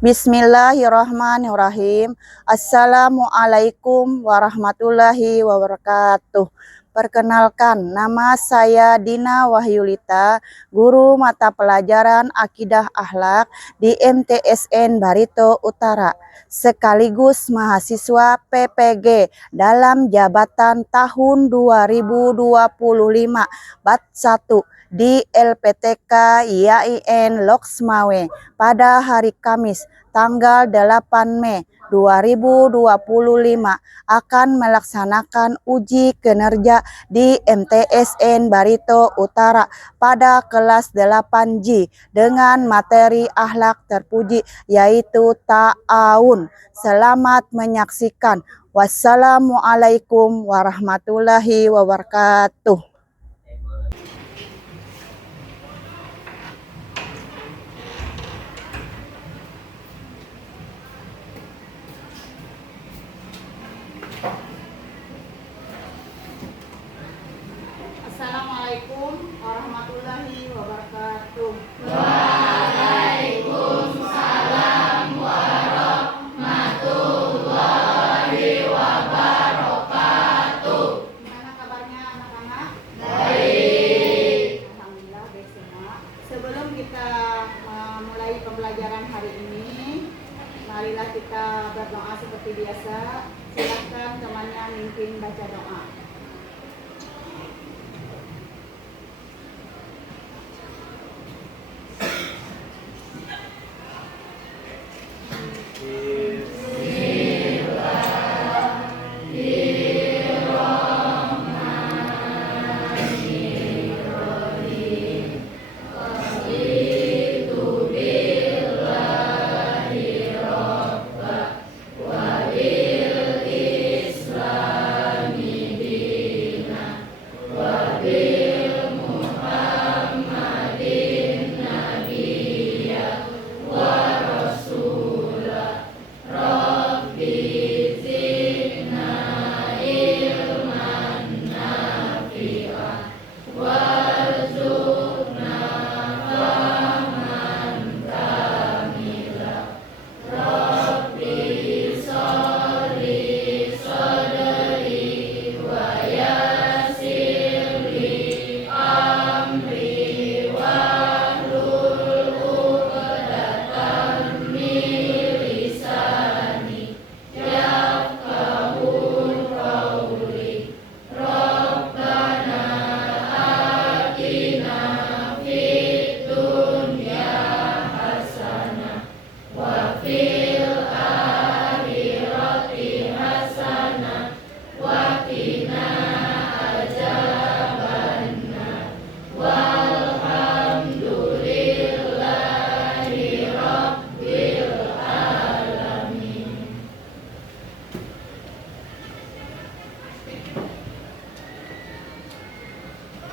Bismillahirrahmanirrahim. Assalamualaikum warahmatullahi wabarakatuh. Perkenalkan, nama saya Dina Wahyulita, guru mata pelajaran Akidah Akhlak di MTSN Barito Utara, sekaligus mahasiswa PPG dalam jabatan tahun 2025 Bat 1 di LPTK YIN Loksmawe pada hari Kamis tanggal 8 Mei 2025 akan melaksanakan uji kinerja di MTSN Barito Utara pada kelas 8J dengan materi akhlak terpuji yaitu ta'awun. Selamat menyaksikan. Wassalamualaikum warahmatullahi wabarakatuh. Assalamualaikum warahmatullahi wabarakatuh. Waalaikumsalam warahmatullahi wabarakatuh. Gimana kabarnya anak-anak? Baik. Alhamdulillah baik semua. Sebelum kita memulai pembelajaran hari ini, marilah kita berdoa seperti biasa. Silakan temannya mimpin baca doa.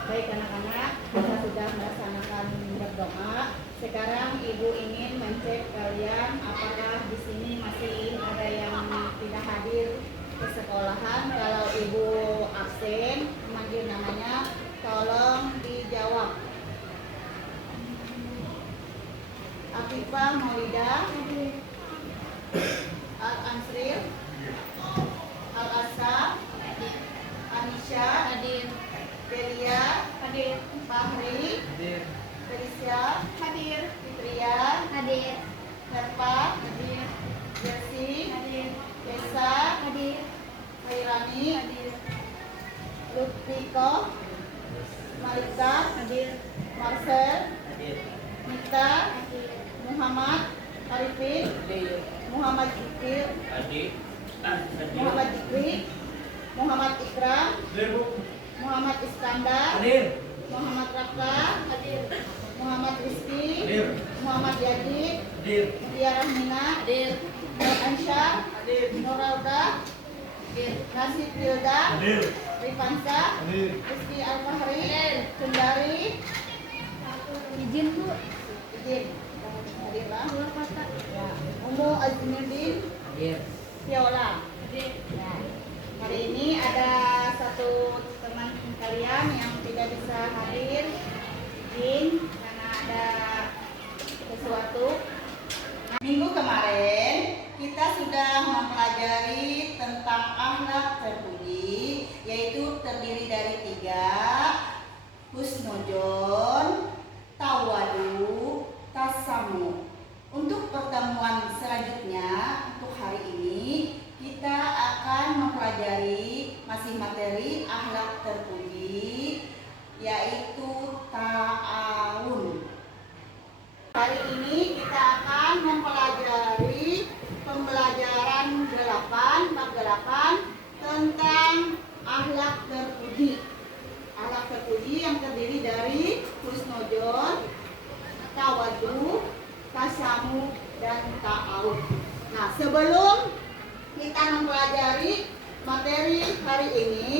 Baik anak-anak, kita sudah melaksanakan berdoa. Sekarang ibu ingin mencek kalian apakah di sini masih ada yang tidak hadir ke sekolahan. Kalau ibu absen, memanggil namanya, tolong dijawab. Afifah Maulidah, Al-Ansril, Al-Asar, Anisha, Delia, hadir. Fahri, hadir. Felicia, hadir. Fitria, hadir. Herpa, hadir. Jesse, hadir. Desa, hadir. Hairani, hadir. Lutfiko, Malika, hadir. Marcel, hadir. Nita, hadir. Muhammad Arifin, hadir. Muhammad Zikir, hadir. Muhammad Zikri, Muhammad Ikram, hadir. Muhammad Iskandar, hadir. Muhammad Raka, hadir. Muhammad Rizki, hadir. Muhammad Yadi, hadir. Mutia Rahmina, hadir. Nur Ansyar, hadir. Nur Rauda, hadir. Nasib Yilda, hadir. Rifansa, hadir. Rizki Al-Fahri, hadir. Sundari, izin Bu, izin. Hadirlah. Ya. Umu Azmiuddin, hadir. Viola, hadir. Ya. Hari ini ada satu teman kalian yang tidak bisa hadir, izin karena ada sesuatu. Minggu kemarin terdiri dari 3, husnuzon, tawadu, tasamu. Untuk pertemuan selanjutnya, untuk hari ini kita akan mempelajari masih materi akhlak terpuji, yaitu ta'awun. Hari ini kita akan mempelajari pembelajaran 8, bab 8 tentang akhlak terpuji. Akhlak terpuji yang terdiri dari husnuzon, tawadu, tasamu, dan ta'awun. Nah, sebelum kita mempelajari materi hari ini,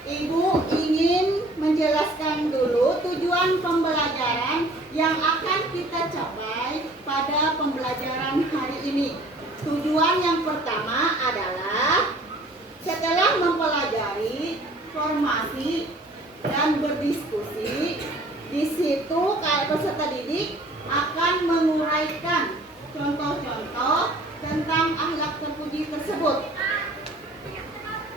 Ibu ingin menjelaskan dulu tujuan pembelajaran yang akan kita capai pada pembelajaran hari ini. Tujuan yang pertama adalah setelah mempelajari formasi dan berdiskusi, di situ peserta didik akan menguraikan contoh-contoh tentang akhlak terpuji tersebut.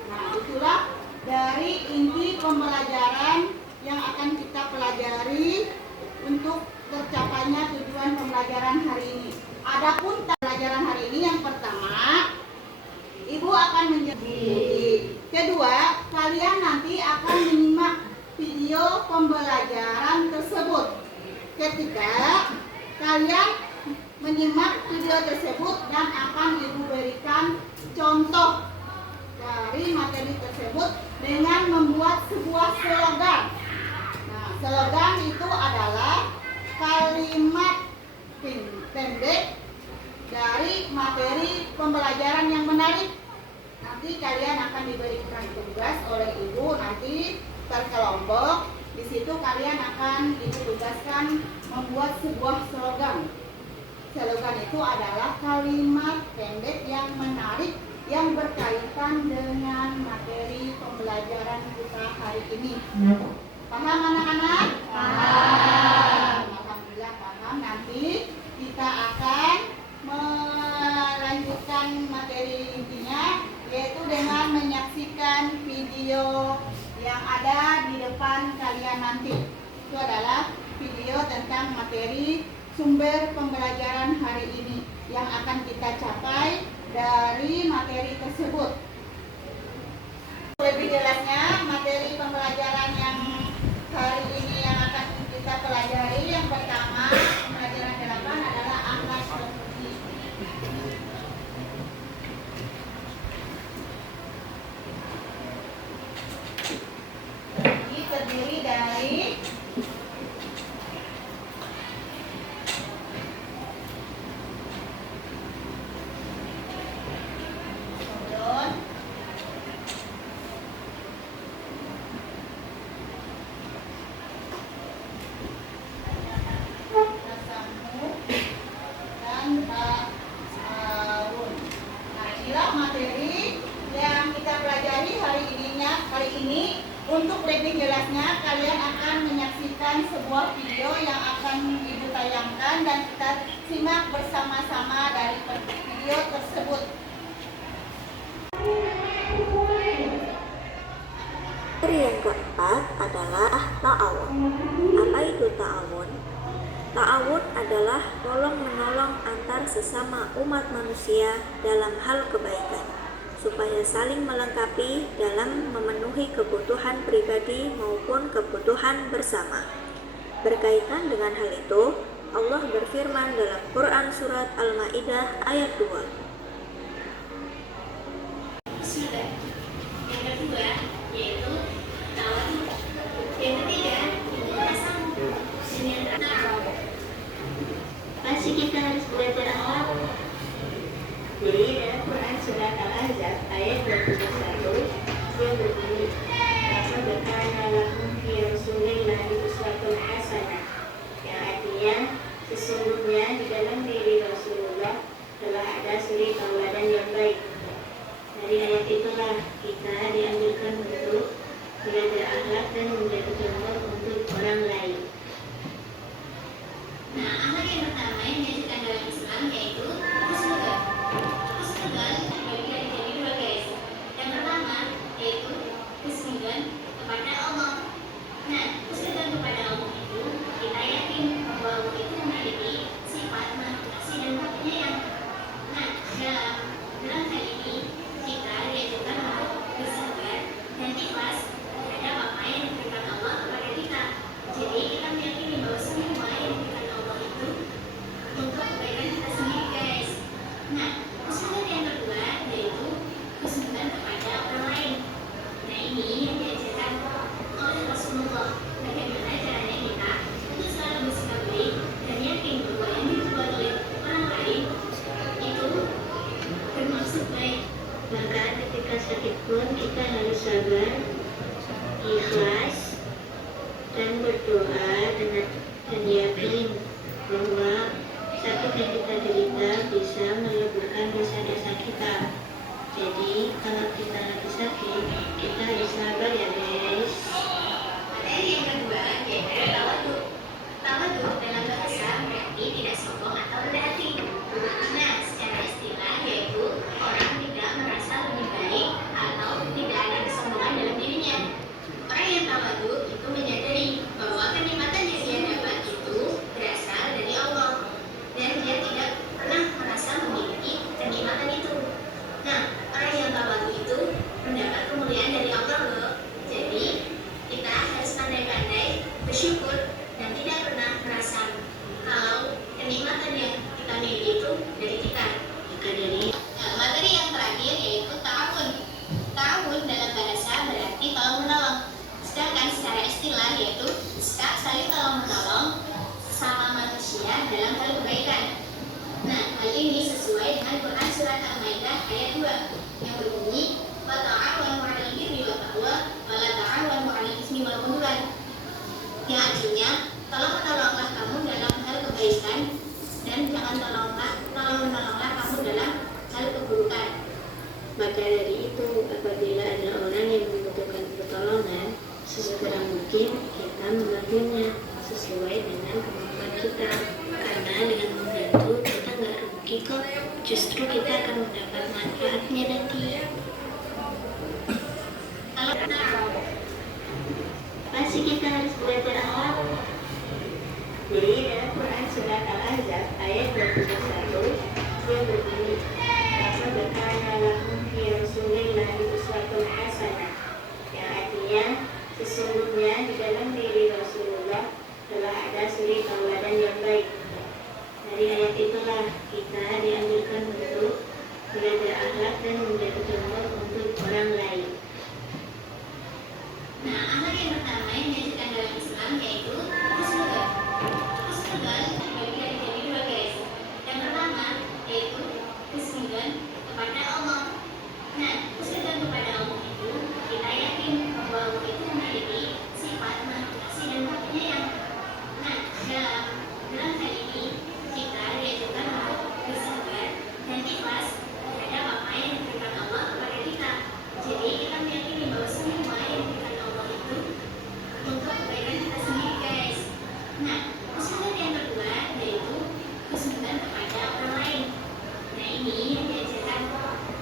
Nah, itulah dari inti pembelajaran yang akan kita pelajari untuk tercapainya tujuan pembelajaran hari ini. Adapun pembelajaran hari ini yang pertama, Ibu akan menjadi. Kedua, kalian nanti akan menyimak video pembelajaran tersebut. Ketika kalian menyimak video tersebut dan akan Ibu berikan contoh dari materi tersebut dengan membuat sebuah slogan. Nah, slogan itu adalah kalimat pendek dari materi pembelajaran yang menarik. Nanti kalian akan diberikan tugas oleh Ibu nanti terkelompok. Di situ kalian akan ditugaskan membuat sebuah slogan. Slogan itu adalah kalimat pendek yang menarik yang berkaitan dengan materi pembelajaran kita hari ini. Paham anak-anak? Paham. Alhamdulillah paham. Nanti kita akan melanjutkan materi intinya, yaitu dengan menyaksikan video yang ada di depan kalian nanti. Itu adalah video tentang materi sumber pembelajaran hari ini yang akan kita capai dari materi tersebut. Lebih jelasnya, materi pembelajaran yang hari ini yang akan kita pelajari, yang pertama, pembelajaran 8 adalah akhlak terpuji. Ini terdiri dari Untuk lebih jelasnya, kalian akan menyaksikan sebuah video yang akan Ibu tayangkan dan kita simak bersama-sama dari video tersebut. Materi yang keempat adalah ta'awun. Apa itu ta'awun? Ta'awun adalah tolong-menolong antar sesama umat manusia dalam hal kebaikan, supaya saling melengkapi dalam memenuhi kebutuhan pribadi maupun kebutuhan bersama. Berkaitan dengan hal itu, Allah berfirman dalam Quran Surat Al-Ma'idah ayat 2. Sudah. Yang kedua yaitu tawadu. Yang ketiga itu tasamu. Yang terakhir pasti kita harus belajar akhlak. Jadi dalam Quran Surat Al-Ahzab ayat 21 dia berbunyi, laqad kana lakum fi rasulillahi uswatun hasanah, yang artinya sesungguhnya di dalam diri Rasulullah telah ada suri tauladan yang baik. Dari ayat itulah kita dianjurkan untuk belajar akhlak dan menjadi contoh untuk orang lain. Nah, akhlak yang pertama yang diajarkan dalam Islam yaitu husnuzon. Husnuzon dibagi menjadi 2 guys. Yang pertama yaitu husnuzon Jadi kalau kita lagi sakit, kita harus sabar ya guys. Materi yang kedua yaitu tawadhu. Tawadhu dalam bahasa berarti tidak sombong atau rendah hati. Nah, secara istilah yaitu orang tidak merasa lebih baik atau tidak ada kesombongan dalam dirinya. Orang yang tawadhu itu menyadari bahwa kenikmatan yang dia dapat itu berasal dari Allah dan dia tidak pernah merasa memiliki kenikmatan itu. Nah, orang yang tawadhu itu mendapat kemuliaan dari Allah loh. Jadi, kita harus pandai-pandai bersyukur dan tidak pernah merasa kalau kenikmatan yang kita miliki itu dari kita. Maka dari materi yang terakhir yaitu ta'awun. Ta'awun dalam bahasa berarti tolong menolong. Sedangkan secara istilah yaitu saling tolong menolong sama manusia dalam hal kebaikan. Nah, hal ini sesuai dengan Quran surat Al-Maidah ayat 2 yang berbunyi wa ta'awanu 'alal birri wa taqwa wa la ta'awanu 'alal itsmi wal 'udwan. Yang artinya, tolong menolonglah kamu dalam hal kebaikan dan jangan tolong menolonglah kamu dalam hal keburukan. Maka dari itu, apabila ada orang yang membutuhkan pertolongan, sesegera mungkin kita membantunya sesuai dengan kemampuan kita. Karena dengan membantu kita nggak rugi kok, justru kita akan mendapat manfaatnya nanti. Kalau pasti kita harus belajar akhlak. Jadi dalam Quran surat Al-Ahzab ayat 21 yang berbunyi laqad kana lakum fi rasulillahi uswatun hasanah, yang artinya sesungguhnya di dalam diri Rasulullah telah ada suri tauladan yang baik. Dari ayat itulah kita dianjurkan untuk belajar akhlak dan menjadi contoh untuk orang lain. Nah, akhlak yang pertama yang diajarkan dalam Islam yaitu husnudzon. Husnudzon dibagi jadi dua guys. Yang pertama yaitu husnudzon kepada Allah. Nah, husnudzon kepada Allah itu kita yakin bahwa Allah itu memiliki sifat maha kasih dan maha penyayang. Nah, dalam hal ini kita diajarkan untuk bersabar dan ikhlas terhadap apa yang diberikan Allah kepada kita. Jadi kita meyakini bahwa semua yang diberikan Allah itu untuk kebaikan kita sendiri guys. Nah, husnudzon yang kedua yaitu husnudzon kepada orang lain. Nah, ini yang diajarkan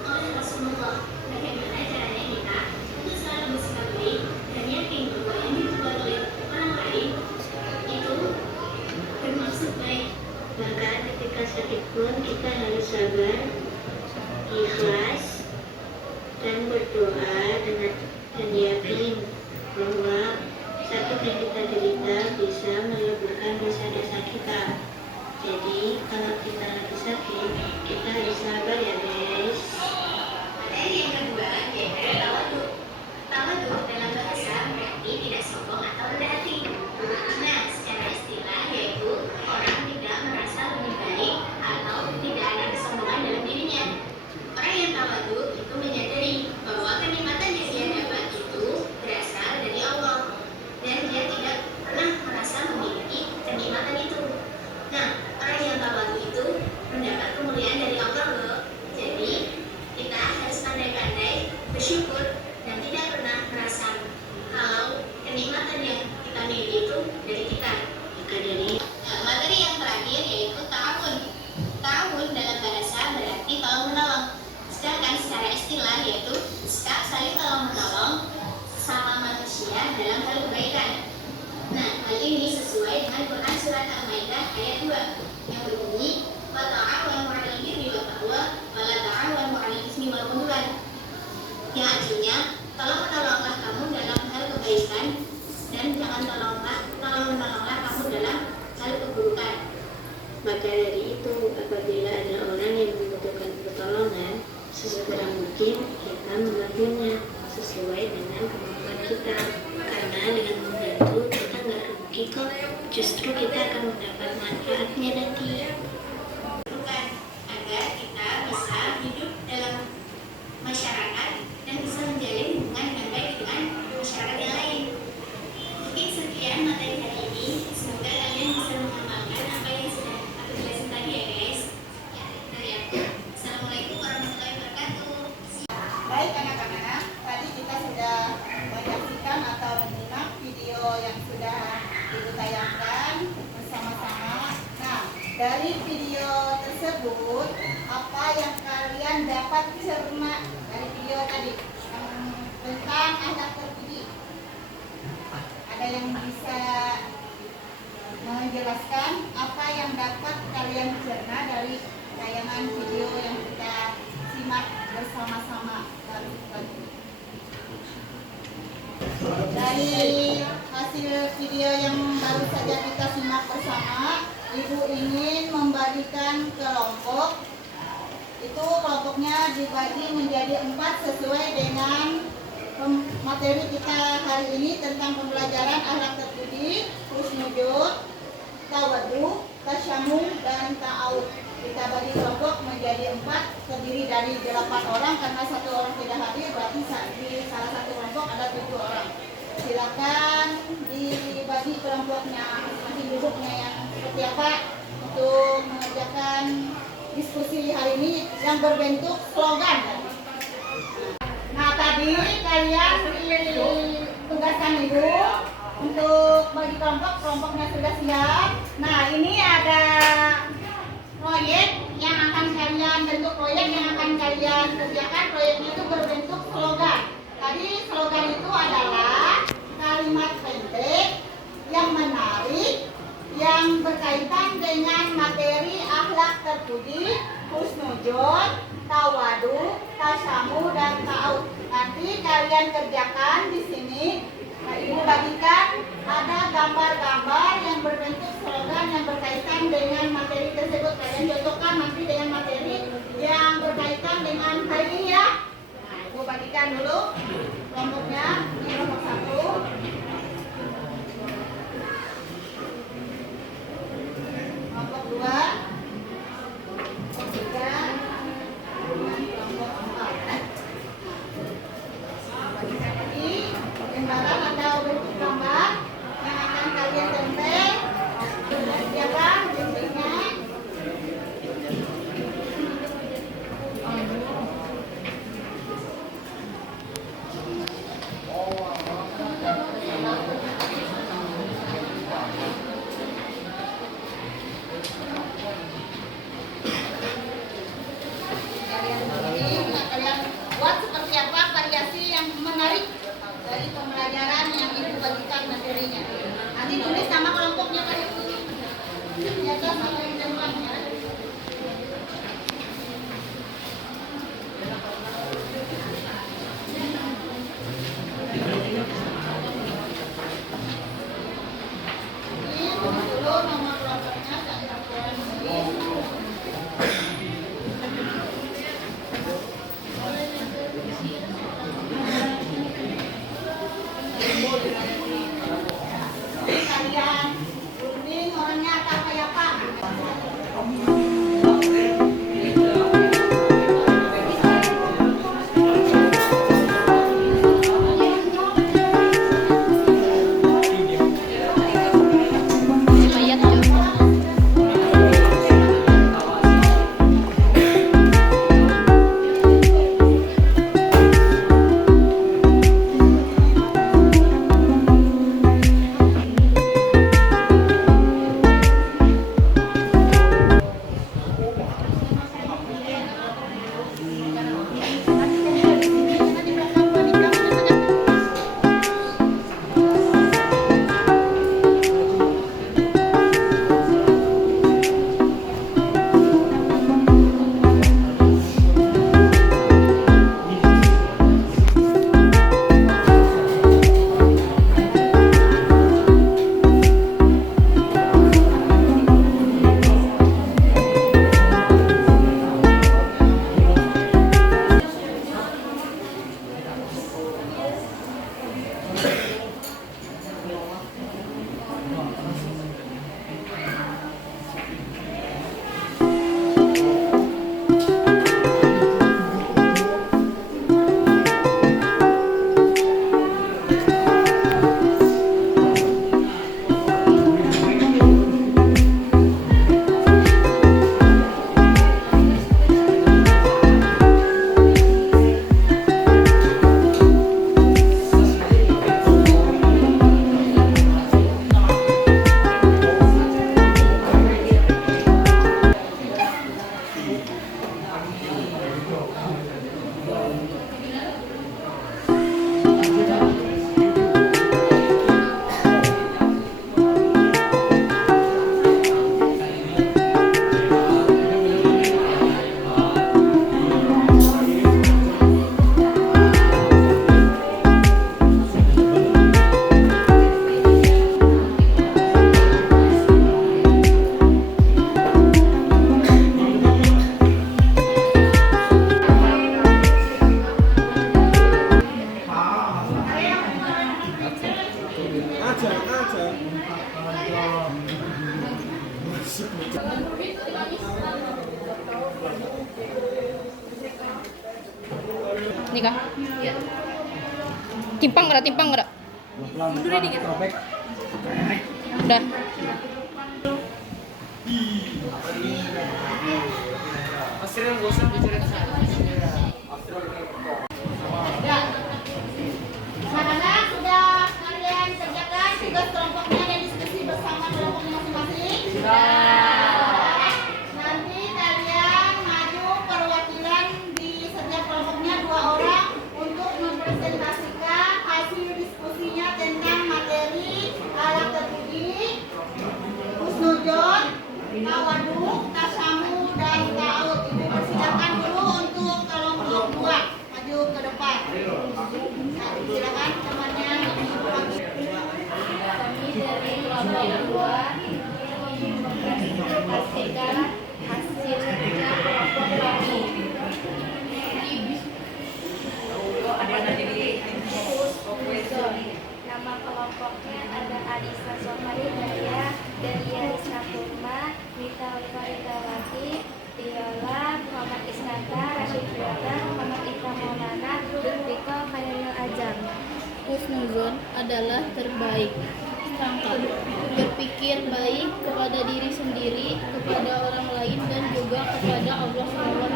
oleh Rasulullah. Bagaimana caranya kita untuk selalu bersikap baik dan yakin bahwa yang dibuat oleh orang lain itu bermaksud baik. Maka ketika sakit pun kita harus sabar, ikhlas, dan berdoa dan yakin bahwa sakit yang kita derita bisa meleburkan dosa-dosa kita. Jadi kalau kita lagi sakit, kita harus sabar ya guys. Materi yang kedua yaitu tawadhu. Tawadhu dalam bahasa berarti tidak sombong atau rendah hati. Nah, secara istilah yaitu orang tidak merasa lebih baik atau tidak ada kesombongan dalam dirinya. Orang yang tawadhu itu menyadari bahwa kenikmatan yang dia dapat itu berasal dari Allah dan dia tidak pernah merasa memiliki kenikmatan itu. Nah, orang yang tawadhu itu mendapat kemuliaan dari Allah loh. Jadi kita harus pandai-pandai bersyukur dan tidak pernah merasa kalau kenikmatan yang kita miliki itu dari kita. Maka dari materi yang terakhir yaitu ta'awun. Ta'awun dalam bahasa berarti tolong menolong. Sedangkan secara istilah yaitu saling tolong menolong sama manusia dalam hal kebaikan. Nah, hal ini sesuai dengan Quran surat Al-Maidah ayat 2 yang berbunyi wa ta'awanu 'alal birri wa taqwa wa la ta'awanu 'alal itsmi wal 'udwan. Yang artinya, tolong menolonglah kamu dalam hal kebaikan dan jangan menolonglah kamu dalam hal keburukan. Maka dari itu, apabila ada orang yang membutuhkan pertolongan, sesegera mungkin kita membantunya sesuai dengan kemampuan kita. Karena dengan membantu kita nggak rugi kok, justru kita akan mendapat manfaatnya nanti. Bukan agar kita bisa hidup dalam masyarakat dan bisa menjalin hubungan dengan baik dengan masyarakat yang lain. Mungkin sekian materi hari ini. Semoga kalian bisa mengamalkan apa yang sudah aku jelasin tadi ya guys. Ya, dari aku. Assalamualaikum warahmatullahi wabarakatuh. Dari video tersebut, apa yang kalian dapat cerna dari video tadi tentang akhlak terpuji? Ada yang bisa menjelaskan apa yang dapat kalian cerna dari tayangan video yang kita simak bersama-sama tadi? Dari hasil video yang baru saja kita simak bersama, Ibu ingin membagikan kelompok. Itu kelompoknya dibagi menjadi 4 sesuai dengan materi kita hari ini tentang pembelajaran akhlak terpuji, husnuzon, tawadu, tasyamum, dan ta'awud. Kita bagi kelompok menjadi 4, terdiri dari 8 orang karena 1 orang tidak hadir, berarti di salah satu kelompok ada 7 orang. Silakan dibagi kelompoknya, masing-masing duduknya yang seperti apa untuk mengerjakan diskusi hari ini yang berbentuk slogan. Nah, tadi kalian ditugaskan Ibu untuk bagi kelompoknya sudah siap. Nah, ini ada proyek yang akan kalian bentuk, proyek yang akan kalian kerjakan. Proyeknya itu berbentuk slogan. Tadi slogan itu adalah kalimat pendek yang menarik yang berkaitan dengan materi akhlak terpuji, husnuzon, tawadu, tasyamu, dan ta'awud. Nanti kalian kerjakan di sini. Nah, Ibu bagikan ada gambar-gambar yang berbentuk slogan yang berkaitan dengan materi tersebut. Kalian contohkan nanti dengan materi yang berkaitan dengan hari ini ya. Nah, Ibu bagikan dulu kelompoknya. Ini kelompok 1. Kelompok 2. Kelompok 3. Dan kelompok 4. Bagikan lagi lembaran atau bentuk gambar yang akan kalian tempel. Sudah siapkan bentuknya. Nih kak. Timpang nggak? Mundurin dikit. Udah. Anak-anak sudah kalian kerjakan tugas kelompoknya dan diskusi bersama kelompoknya masing-masing? Sudah. Nanti kalian maju perwakilan di setiap kelompoknya 2 orang untuk mempresentasikan hasil diskusinya tentang materi alat terpuji, husnuzon, tawaduk, tasamu, dan ta'ud. Ibu persilakan dulu untuk kelompok 2 maju ke depan. Nah, silakan temannya Kami dari kelompok 2 mempresentasikan hasil kerja kelompok kami. Nama kelompoknya ada Alisa Sofaridaya, Delia Rizka Kurma, Mita Faridawati, Viola, Muhammad Iskandar, Rashid Firda, Muhammad Ikram Maulana, Riko Khairul Ajam. Husnuzon adalah terbaik. Berpikir baik kepada diri sendiri, kepada orang lain, dan juga kepada Allah SWT.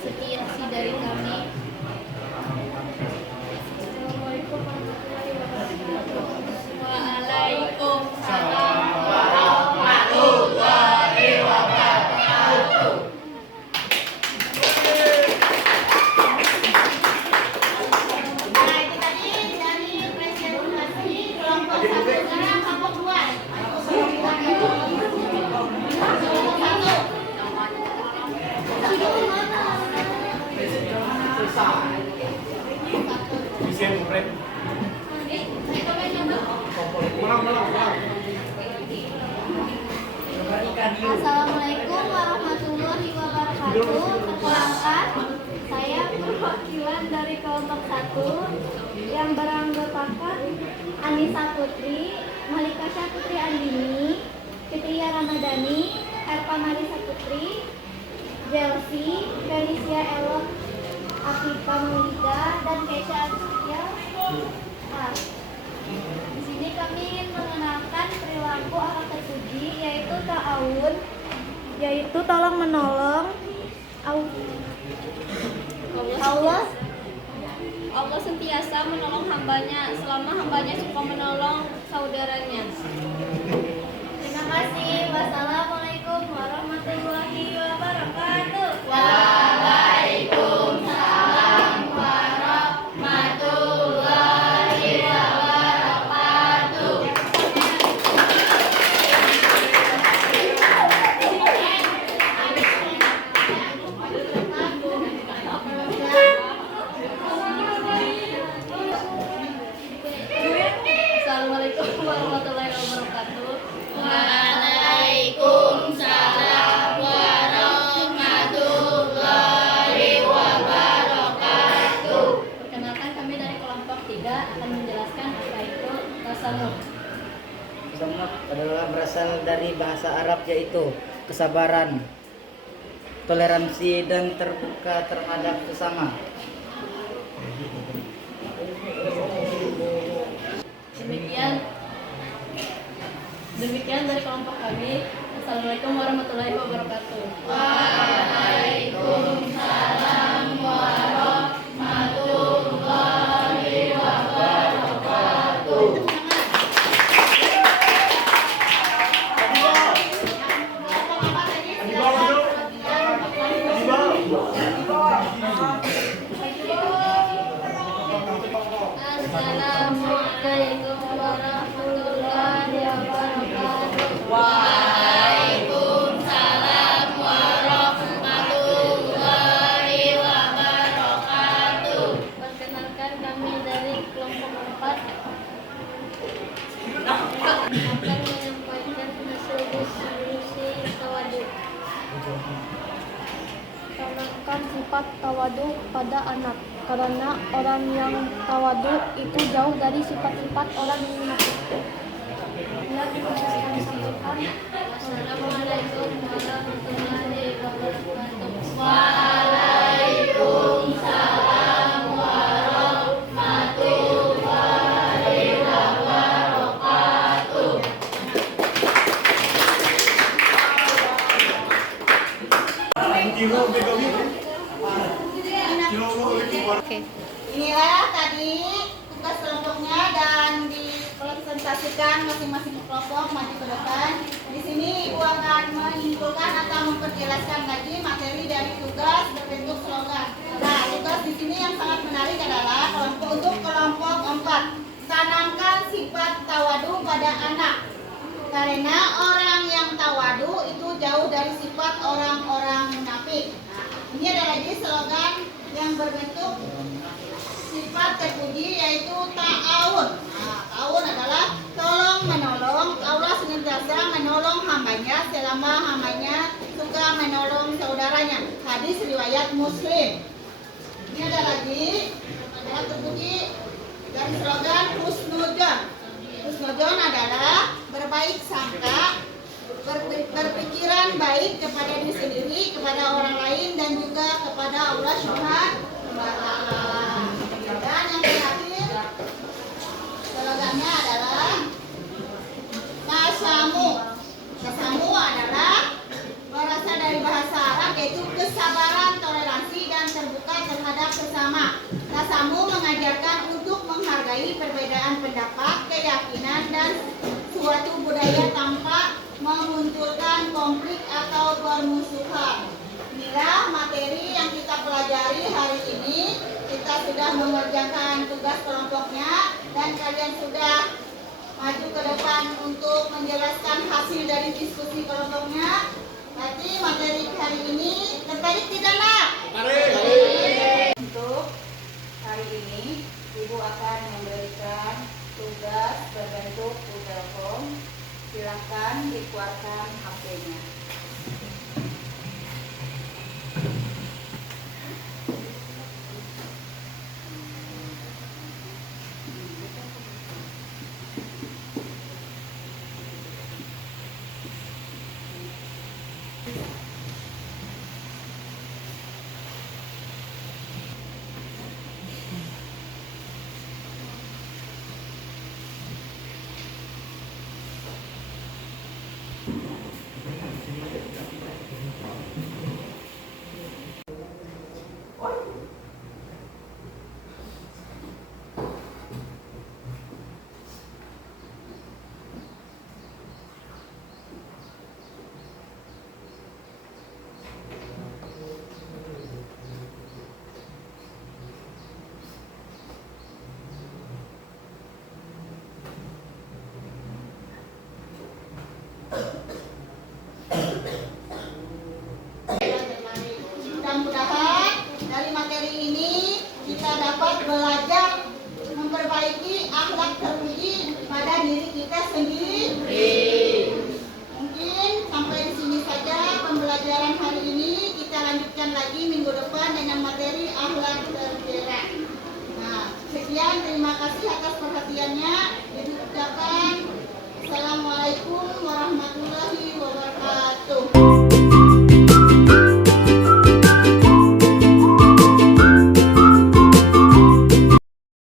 Sekian sih dari kami. Assalamualaikum warahmatullahi wabarakatuh. Waalaikumsalam. Nah, itu tadi dari presentasi kelompok 1 dan kelompok 2. Assalamualaikum warahmatullahi wabarakatuh. Perkenalkan, saya perwakilan dari kelompok 1 yang beranggotakan Anissa Putri, Malika Syaputri Andini, Fitria Ramadhani, Erpa Marisa Putri, Jelsi, Felicia Elok, Afifah Mulida, dan Keisha Astutia. Di sini kami ingin mengenalkan perilaku akhlak terpuji, yaitu ta'awun, yaitu tolong menolong. Allah sentiasa menolong hambanya selama hambanya suka menolong saudaranya. Terima kasih. Wassalamualaikum warahmatullahi wabarakatuh. Waalaikumsalam warahmatullahi wabarakatuh. Assalamualaikum warahmatullahi wabarakatuh. Waalaikumsalam warahmatullahi wabarakatuh. Perkenalkan, kami dari kelompok 3 akan menjelaskan apa itu tasamuh. Tasamuh adalah berasal dari bahasa Arab, yaitu kesabaran, toleransi, dan terbuka terhadap sesama. Demikian dari kelompok kami. Assalamualaikum warahmatullahi wabarakatuh. Waalaikumsalam warahmatullahi wabarakatuh. Assalamualaikum warahmatullahi wabarakatuh. Waalaikumsalam warahmatullahi wabarakatuh. Perkenalkan, kami dari kelompok 4 akan menyampaikan hasil diskusi tawaduk. Tanamkan sifat tawaduk pada anak. karena orang yang tawadu itu jauh dari sifat-sifat orang yang munafik. Assalamualaikum warahmatullahi wabarakatuh. Waalaikumsalam warahmatullahi wabarakatuh. Inilah tadi tugas kelompoknya dan dipresentasikan masing-masing kelompok maju ke depan. Di sini Ibu akan menyimpulkan atau memperjelaskan lagi materi dari tugas berbentuk slogan. Nah, tugas di sini yang sangat menarik adalah untuk kelompok 4. Tanamkan sifat tawadu pada anak. Karena orang yang tawadu itu jauh dari sifat orang-orang munafik. Nah, ini ada lagi slogan yang berbentuk sifat terpuji yaitu ta'awun. Nah, ta'awun adalah tolong menolong. Allah senantiasa menolong hambanya selama hambanya suka menolong saudaranya. Hadis riwayat Muslim. Ini ada lagi sifat terpuji dari slogan husnudzon. Husnudzon adalah berbaik sangka, berpikiran baik kepada diri sendiri, kepada orang lain, dan juga kepada Allah Subhanahu wa Ta'ala. Dan yang terakhir, slogannya adalah tasamu. Tasamu adalah berasal dari bahasa Arab yaitu kesabaran, toleransi, dan terbuka terhadap sesama. Tasamu mengajarkan untuk menghargai perbedaan pendapat, keyakinan, dan suatu budaya tanpa memunculkan konflik atau permusuhan. Inilah materi yang kita pelajari hari ini. Kita sudah mengerjakan tugas kelompoknya dan kalian sudah maju ke depan untuk menjelaskan hasil dari diskusi kelompoknya. Berarti materi hari ini tertarik tidak nak? Untuk hari ini Ibu akan memberikan tugas berbentuk Google Form. Silakan dikeluarkan HP-nya. Mudah-mudahan dari materi ini kita dapat belajar memperbaiki akhlak terpuji pada diri kita sendiri. Mungkin sampai di sini saja pembelajaran hari ini. Kita lanjutkan lagi minggu depan dengan materi akhlak tercela. Nah, sekian, terima kasih atas perhatiannya. Diucapkan